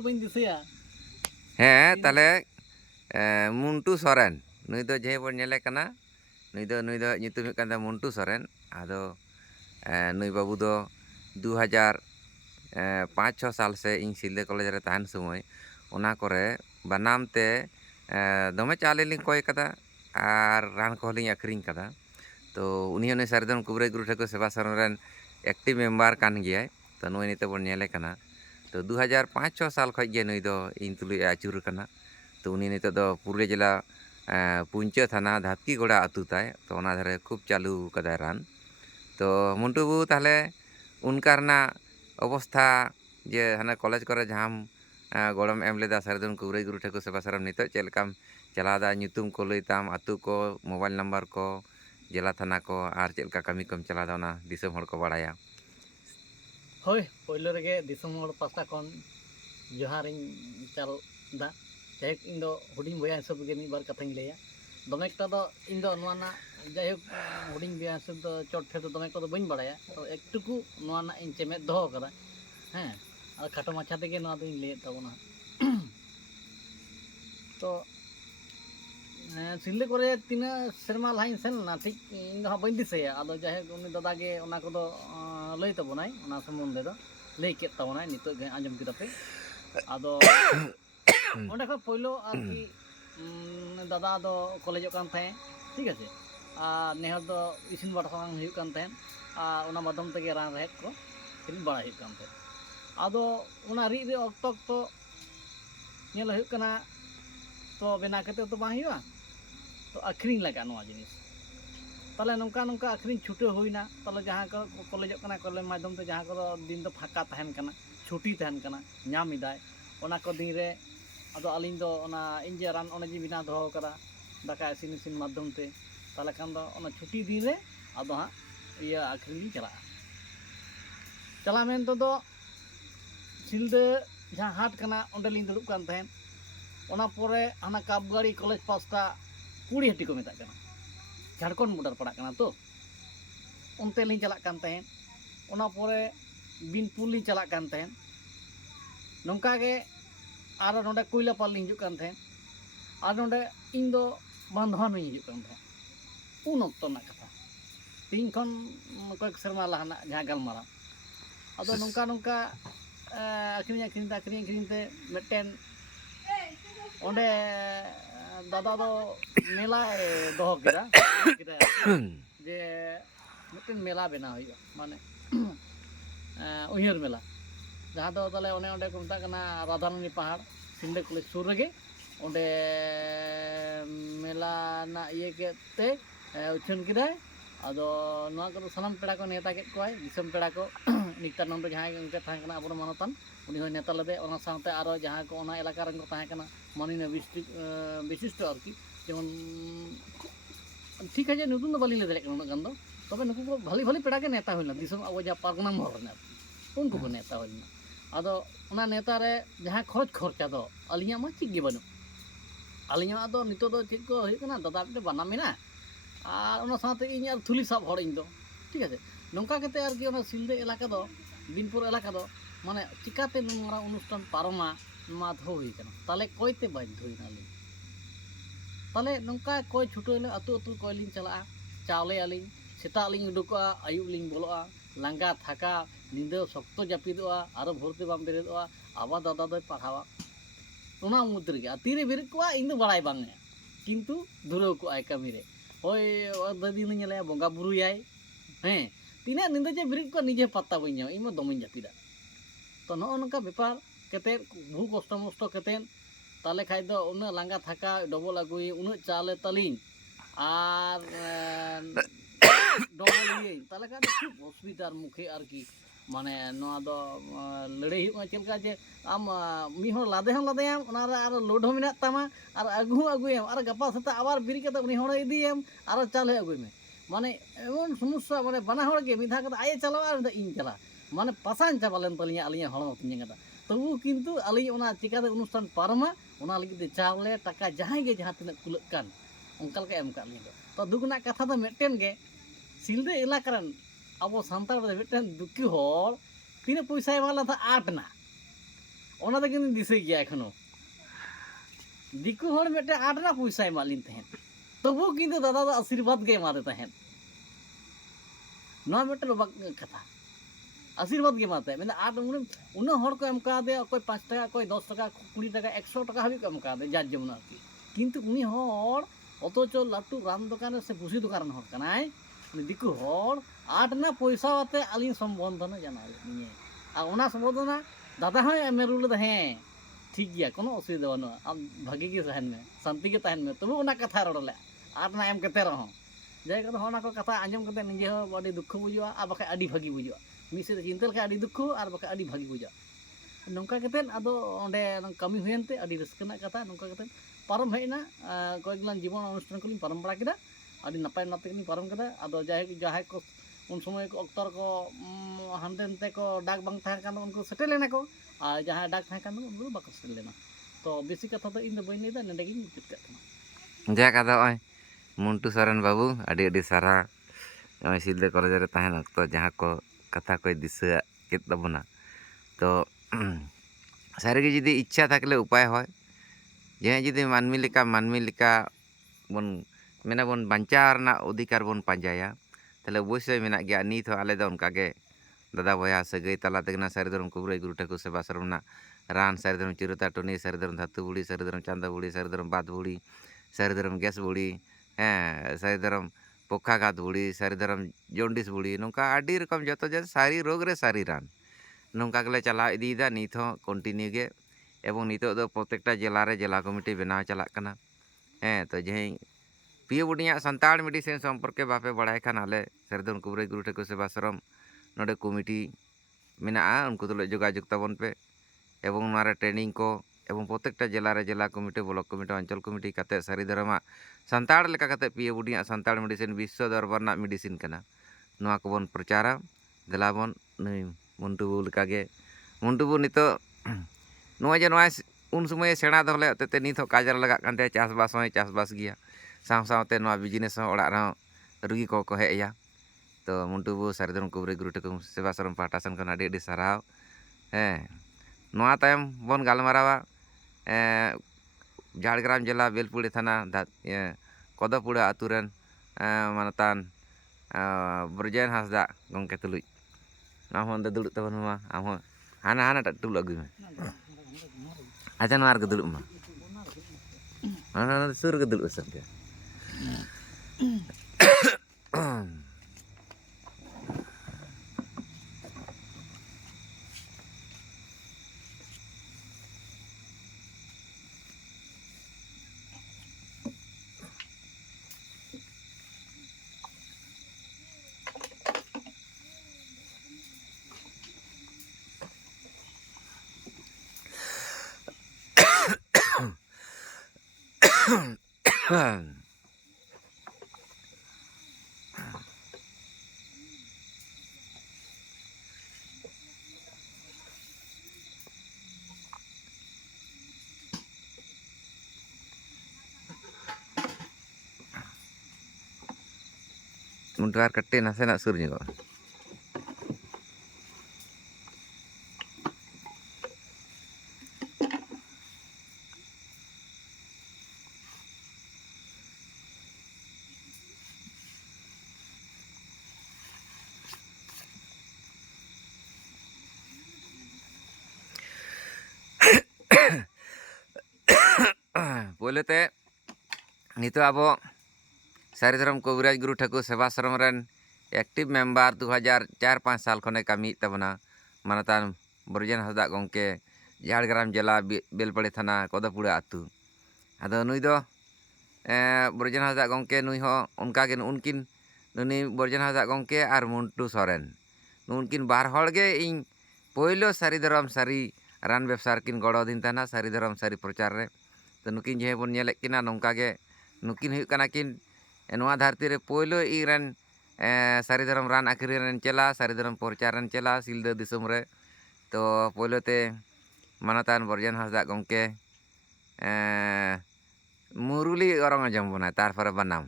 bañ disaya. ᱦᱮᱸ ᱛᱟᱦᱞᱮ ᱢᱩᱱᱴᱩ ᱥᱚᱨᱮᱱ ᱱᱩᱭ ᱫᱚ ᱡᱟᱦᱟᱸᱭ ᱵᱚᱱ ᱧᱮᱞᱮ ᱠᱟᱱᱟ ᱱᱩᱭ ᱫᱚ ᱧᱩᱛᱩᱢ ᱦᱩᱭᱩᱜ ᱠᱟᱱ ᱛᱟᱭᱟ ᱢᱩᱱᱴᱩ ᱥᱚᱨᱮᱱ ᱟᱫᱚ ᱱᱩᱭ ᱵᱟᱹᱵᱩ ᱫᱚ 2005-6 साल से ᱤᱧ ᱥᱤᱞᱫᱟᱹ ᱠᱚᱞᱮᱡᱽ ᱨᱮ ᱛᱟᱦᱮᱱ ᱥᱚᱢᱚᱭ ᱚᱱᱟ ᱠᱚᱨᱮ ᱵᱟᱱᱟᱢ te ᱫᱚᱢᱮ ᱪᱟᱣᱞᱮ ᱞᱤᱧ ᱠᱚᱭ ᱠᱟᱫᱟ ᱟᱨ ᱨᱟᱱ ᱠᱚᱦᱚᱸ ᱞᱤᱧ ᱟᱹᱠᱷᱨᱤᱧ ᱠᱟᱫᱟ ᱛᱚ ᱩᱱᱤ ᱦᱚᱸ ᱱᱩᱭ ᱥᱟᱨᱡᱚᱢ ᱠᱩᱵᱨᱟᱹᱭ ᱜᱩᱨᱩ ᱴᱷᱟᱹᱠᱩᱨ ᱥᱮᱵᱟ ᱥᱚᱨᱚᱱ ᱨᱮᱱ ᱮᱠᱴᱤᱵᱷ ᱢᱮᱢᱵᱟᱨ ᱠᱟᱱ ᱜᱮᱭᱟᱭ ᱛᱚ ᱱᱩᱭ ᱱᱤᱛᱚᱜ ᱵᱚᱱ ᱧᱮᱞᱮ ᱠᱟᱱᱟ ᱛᱚ 2005-6 साल ᱠᱷᱚᱡ ᱜᱮ ᱱᱩᱭ ᱫᱚ ᱤᱧ ᱛᱩᱞᱩᱡ ᱮ ᱟᱹᱪᱩᱨ ᱠᱟᱱᱟ ᱛᱚ ᱩᱱᱤ ᱱᱤᱛᱚᱜ ᱫᱚ ᱯᱩᱨᱩᱞᱤᱭᱟᱹ ᱡᱮᱞᱟ ᱯᱩᱧᱪᱟᱹ ᱛᱷᱟᱱᱟ ᱫᱷᱟᱛᱠᱤ ᱜᱚᱲᱟ ᱟᱹᱛᱩ ᱛᱟᱭ ᱛᱚ ᱚᱱᱟ ᱫᱷᱟᱨᱮ ᱠᱷᱩᱵ ᱪᱟᱹᱞᱩ ᱠᱟᱫᱟᱭ ᱨᱟᱱ तो मुंटू बाबू ताहले उनका अवस्था जे हाना कॉलेज करे जहाँ गड़म एम लेदा सारदम कुबराई गुरु ठाकुर सेवा सरम नित चेलकाम चलादा ᱧᱩᱛᱩᱢ को लैताम आतु को मोबाइल नंबर को जिला थाना को आर चेलका कमी कम चलादा ओना दिसम हड़ को बाड़ाया होय पहिलो रेगे दिसम हड़ पास्ता खन जोहारिन चाल दा जाय इन दो हुडिंग बया हिसाब गे मी बार कथाኝ लैया दमे एकटा दो इन दो नवाना जाय हुडिंग बया हिसाब दो चोट ठे दो दमे एकटा दो बइन बाड़ाया तो एकटुकु नवाना इन चेमेत दहो कदा हैं आ खाटो माछा तेगे नवा दो इन लैय ताबोना तो सिल्ले करे तीना सेरमा लाइन सेन ना ठीक इन दो बइन दिसया आदो जाय उनी दादा गे ओना को दो लई तबोनाय ओना सम्बन्धे दो लई केत तबोनाय नितो गे आंजम किदा पे आदो ओंडे खो पहिलो आरकी दादा दो कॉलेज कान थाए ठीक है नेहर दो इसिन बाटासांग हुयुग कान थाए ओना माध्यम तेगे रान रहेत को किरिन बाड़ा हुयुग कान थाए आदो ओना रि रे ऑक्तो तो नेल हुयुग कना तो बेना कते तो बांग हुयुआ तो आखरिन लगा नोआ जिनिस ताले नोंका नोंका आखरिन छुटे हुइना ताले जहां को कॉलेज कना कॉलेज माध्यम ते जहां को दिन तो फाका तहन कना छुट्टी तहन कना नाम इदाय ओना को दिन रे आदो अलिंग दो ओना इंजे रान ओना जी बिना दहो करा दाका इसिन इसिन माध्यम ते ताले खान दो ओना छुट्टी दिन रे आदो हा इया आखरिन चला मेन तो सिलदे जहां हाट कना ओंडे लिंग दुड़ुब कान तहन ओना पोरे हाना कापगाड़ी कॉलेज पास्ता कुड़ी हट्टी को मेता कना झारखंड बॉर्डर पड़ा कना तो उनते लिंग चला कान तहन ओना पोरे बिनपुर लिंग चला कान तहन नोंका गे आर नोंडे कोयलापाल लिंग हिजुग कान तहन आर नोंडे इन दो बांधवान लिंग हिजुग कान तहन उन ऑक्तो ना कथा तीन खन कयेक सेरमा लाहाना जहां गलमारा आदो नोंका नोंका आखरिन ते मिटन ओंडे दादा दो मेला दहो केदा जे मिटन मेला बना हुई माने उहियर मेला जहाँ दो ताले ओने ओंडे को मता कना राधारानी पहाड़ सिंधे कॉलेज सुर रेगे ओंडे मेला ना इये केते उछन किदाय आदो नोआ को सनम पेड़ा को नेता के कोय दिसम पेड़ा को नित्यानंद जहाँ उनके थाहे कना अबो मानतान उनी हो नेता लदे ओना साथे आरो जहाँ को ओना इलाका रंग को थाहे कना मानिना विशिष्ट आरकी जेमन ठीक है जे नुतुन दो बाली ले दरे कना गन दो तबे नुकु को भाली भाली पेड़ा के नेता होइना दिसम अबो जा पारगना मोहर ने उनको को नेता होइना आदो ओना नेता रे जहाँ खर्च खर्चा दो अलिया मा चिक गे बनु अलिया दो नितो दो चिक को होय कना दादा पे बाना मेना और ओना साथे इन यार थुली साब हड़ इन दो ठीक है नौका कते आरकी ओना सिलदे इलाका दो बिनपुर इलाका दो माने चिकाते नोंरा अनुष्ठान पारमा मा धो हुई कना ताले कोयते बाध्य होइना ली ताले नौका कोय छुटोले अतु अतु कोय लिंग चला चावले आलिंग सेता लिंग उडुका आयु लिंग बोलोआ लांगा थाका निंदे शक्तो जापिदोआ आरो भोरते बाम बेरेदोआ आबा दादा दो पढ़ावा ओना मुद्रे गे तीरे बेरेद कोआ इन दो बाड़ाय बांग किंतु धुरो को आय कमी रे ओय दादी ने नेले बंगा बुरु याय हैं तीना निंदे जे बेरेद को निजे पत्ता बइया इमा दमिन जापिदा तो नो नका बेपार केते भू कष्ट मष्ट केते ताले खाय दो उना लांगा थाका डबल अगुई उना चाले तलिंग आर डबल ये ताले का खूब असुविधार मुखे आरकी माने नोआ दो लड़ाई हुआ चलका जे आम मी हो लादे हम लादेयाम ओना रे आर लोड हो मेना तामा आर अगुएम आर गपा सता आबार बिरी कते उनी होड़ इदीएम आर चाले अगुई में माने एमन समस्या माने बना होड़ गे मिधा कते आये चलावा आर इन चला माने पासान चाबालेन तलिया आलिया हळम तिन गदा तबु किंतु आली ओना चिकाते अनुष्ठान पारमा ओना लगी दे चावले टाका जहां गे जहां तिना कुलक कान ओंकल के एम का लिया तो दुगना कथा तो मेटेन गे सिलदे इलाकारन अब सानतार मिटन दुखी हर तीन पैसा एमाला था 8 ना ᱚᱱᱟ ᱫᱚ ᱠᱤᱱᱛᱩ ᱫᱤᱥᱟᱹᱭ ᱜᱮᱭᱟ ᱮᱠᱷᱚᱱᱳ ᱫᱤᱠᱩ ᱦᱚᱲ ᱢᱤᱫᱴᱮᱱ 8 ᱟᱱᱟ ᱯᱚᱭᱥᱟ ᱮᱢᱟᱜ ᱞᱤᱧ ᱛᱟᱦᱮᱸᱫ ᱛᱚᱵᱩ ᱠᱤᱱᱛᱩ ᱫᱟᱫᱟ ᱫᱚ ᱟশীর্বাদ ᱜᱮ ᱮᱢᱟᱫᱮ ᱛᱟᱦᱮᱸᱫ ᱱᱚᱣᱟ ᱢᱤᱫᱴᱮᱱ ᱚᱵᱟᱠ ᱠᱟᱛᱷᱟ आशीर्वाद के माते मैंने आठ उन्हें हर को एमका दे कोई 5 टाका कोई 10 टाका 20 टाका 100 टाका हाबी को एमका दे जार जमुना की किंतु उन्हीं हर অথচ লাটু রান দোকানে সে বুসি দোকান হর কানাই উনি দিকু হর 8 না পয়সা আতে আলিন সম্বোধন জানালে নিয়ে আর ওনা সম্বোধনা দাদা হয় মেরুল দে হ্যাঁ ঠিক গিয়া কোনো অসুবিধা বানুয়া আম ভাগি গে তাহেন মে শান্তি গে তাহেন মে তবু ওনা কথা রড়লে 8 না এম কেতে রহ যাই কথা হনা को कथा आंजम कते निजे हो बड़ी दुख बुझुआ आ बका अडी भागी बुझुआ मिसे चिंता लखा अडी दुख और बका अडी भागी बुझा नौका कतेन आदो ओंडे कमी हुयनते अडी रस्कना कथा नौका कतेन पारम हेना कयगलान जीवन अनुष्ठान को पारम बड़ा केदा अडी नपाय नाते नि पारम केदा आदो जाहे को उन समय को अक्तर को हानते को डाक बांग थाहे कान उनको सेटल लेना को आ जहां डाक थाहे कान उनको बाको सेटल लेना तो बेसी कथा तो इन दो बइन लेदा नेडे गिन मुचुत काना जा कदा ओय मुंटू सरन बाबू अडी अडी सारा ओय सिलदे कॉलेज रे ताहेन अक्तो जहां को कथा कोई दिशा केत तबना तो सारी जुदी इच्छा थाकले उपाय होय जे जुदी मानमी लेका बन मेना बन बांचा रना अधिकार बन पांजाया तले अवश्य मेना गया नीत हो आले द उनका के दादा बया सगई तला तेगना सारिधरम कुबरे गुरु ठाकुर सेवा आश्रमना रान सारिधरम चिरुता टोनी सारिधरम धातु बुड़ी सारिधरम चांदा बुड़ी सारिधरम बात बुड़ी सारिधरम गैस बुड़ी सारिधरम पक्षाघात बुड़ी सारिधरम जॉन्डिस बुड़ी नौका आडी रकम जतो जे सारी रोग रे सारी रान नौका गले चला इदीदा नीत हो कंटिन्यू गे एवं नितो दो प्रत्येकटा जिला रे जिला कमिटी बनाव चला कना तो जे पियो बुडिया संताड़ मेडिसिन सम्पर्के बापे बड़ाय खान आले सारिधरम कुबरे गुरु ठाकुर सेवा आश्रम नोडे कमिटी मेना उनको तुले जोगाजोग ताबन पे एवं नारे ट्रेनिंग को एवं प्रत्येकटा जिला रे जिला कमिटी ब्लॉक कमिटी अंचल कमिटी काते सारिधरमा संताड़ लेका काते पियो बुडिया संताड़ मेडिसिन विश्व दरबार ना मेडिसिन कना नोआ को बन प्रचारा देलाबन नै मुंटुबु लेका गे मुंटुबु नितो नोआ जे नोआ उन समय सेणा दहले ते नित हो काजर लगा कानते चासबास गिया साव सावते नोआ बिजनेस हो ओड़ा रह रुगी को हेया तो मुंटुबु सारिधरम कुबरे गुरु ठाकुर सेवा आश्रम पाटा सन खन अडी अडी साराव नोआ तायम बन गालमारावा झाड़ग्राम जिला बेलपुड़ी थाना कदपुड़ा आतुरेन मानतान ब्रजेन हासदा गंके तुलुज आम हो दुड़ तबन मा आम हो हाना हाना टुल अगुई में अच्छा नोआ रे दुड़ मा हाना सुर के दुड़ सन के मुंटुआर कट्टे नासेना सुर ᱧᱚᱜᱚᱜᱼᱟ पोलेते नितो आबो सारिधरम कविराज गुरु ठाकुर सेवा आश्रम रेन एक्टिव मेम्बर 2004-5 साल खने कमी तबना मानतान ब्रजेन हासदा गंके झाड़ग्राम जिला बेलपड़ी थाना कदपुड़ा आतु आदो नुई दो ब्रजेन हासदा गंके नुई हो उनका गे उनकिन नुनी ब्रजेन हासदा गंके और मुंटू सोरेन उनकिन बार हड़ गे इन पहिलो सारिधरम सारी रान व्यवसाय किन गड़ो दिन ताना सारिधरम सारी प्रचार रे तो नुकिन जे बन नेले किना नौका गे नुकिन हुई कना किन नोआ धरती रे पहिलो इरेन सारिधरम रान आखिरी रेन चला सारिधरम प्रचार रेन चला सिलदे दिसम रे तो पहिलोते मानतान ब्रजेन हासदा गंके मुरुली औरंग आंजम बना तारपर बनाम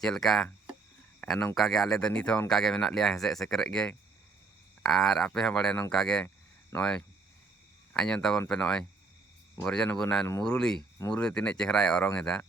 चलका नौका गे आले द नित हो उनका गे मेना लिया हेसे सेकरे गे आर आपे ह बड़े नौका गे नय Anjon tabon pe noy. Borjan bunan muruli tinek cehra orang eta.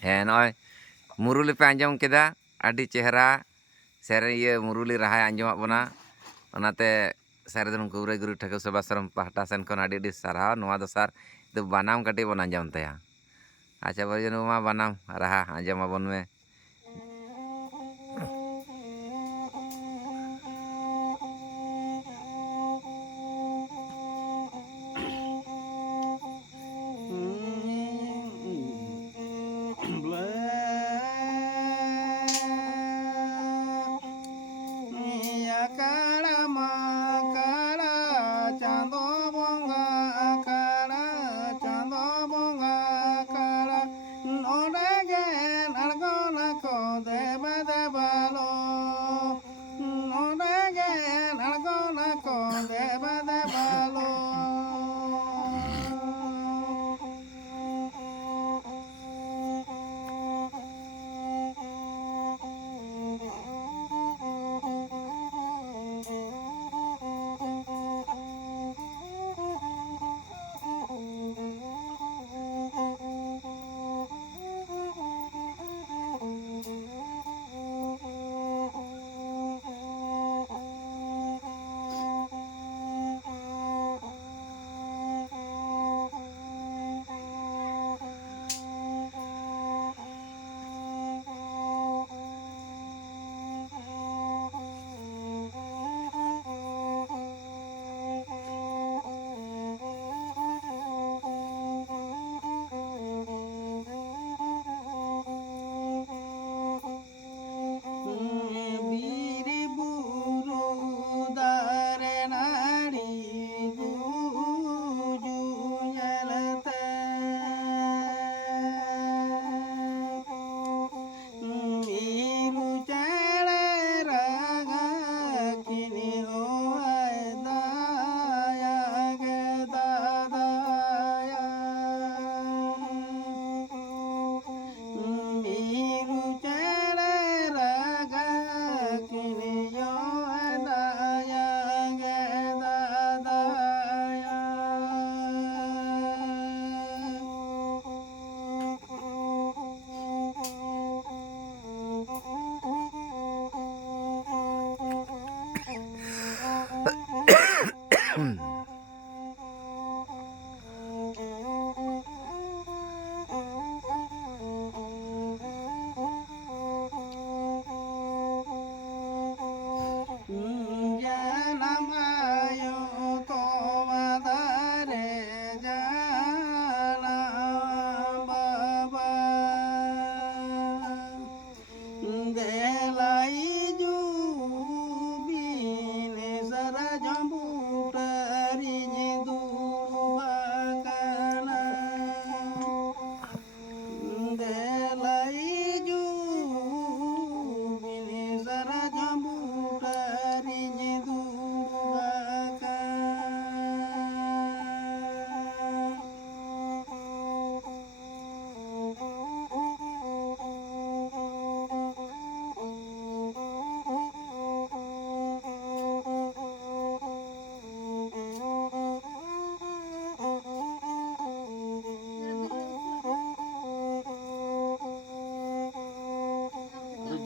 Heh noy muruli pe anjom keda adi cehra sere iye muruli rahay anjomak bona onate Saridon Guru Guru Thakur Sabha Saram pahta sen kon adi sarhaw noa dosar itu banam kati bon anjom taya. Acha borjan ma banam raha anjom abon me.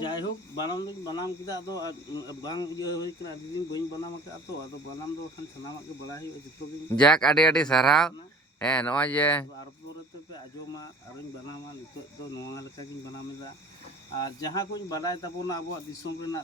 jaihok banam do banam kita atau bang iya hoy kena adi din bain banam ka atau banam do kan sanamak ke balai hoy jito gin যাক আডি আডি সারাও হ্যাঁ নয় যে ar pore te pe ajoma aring banama nito do noa leka gin banam da আর যাহা কোন বাড়াই তাবো না আবো দিসম রেনা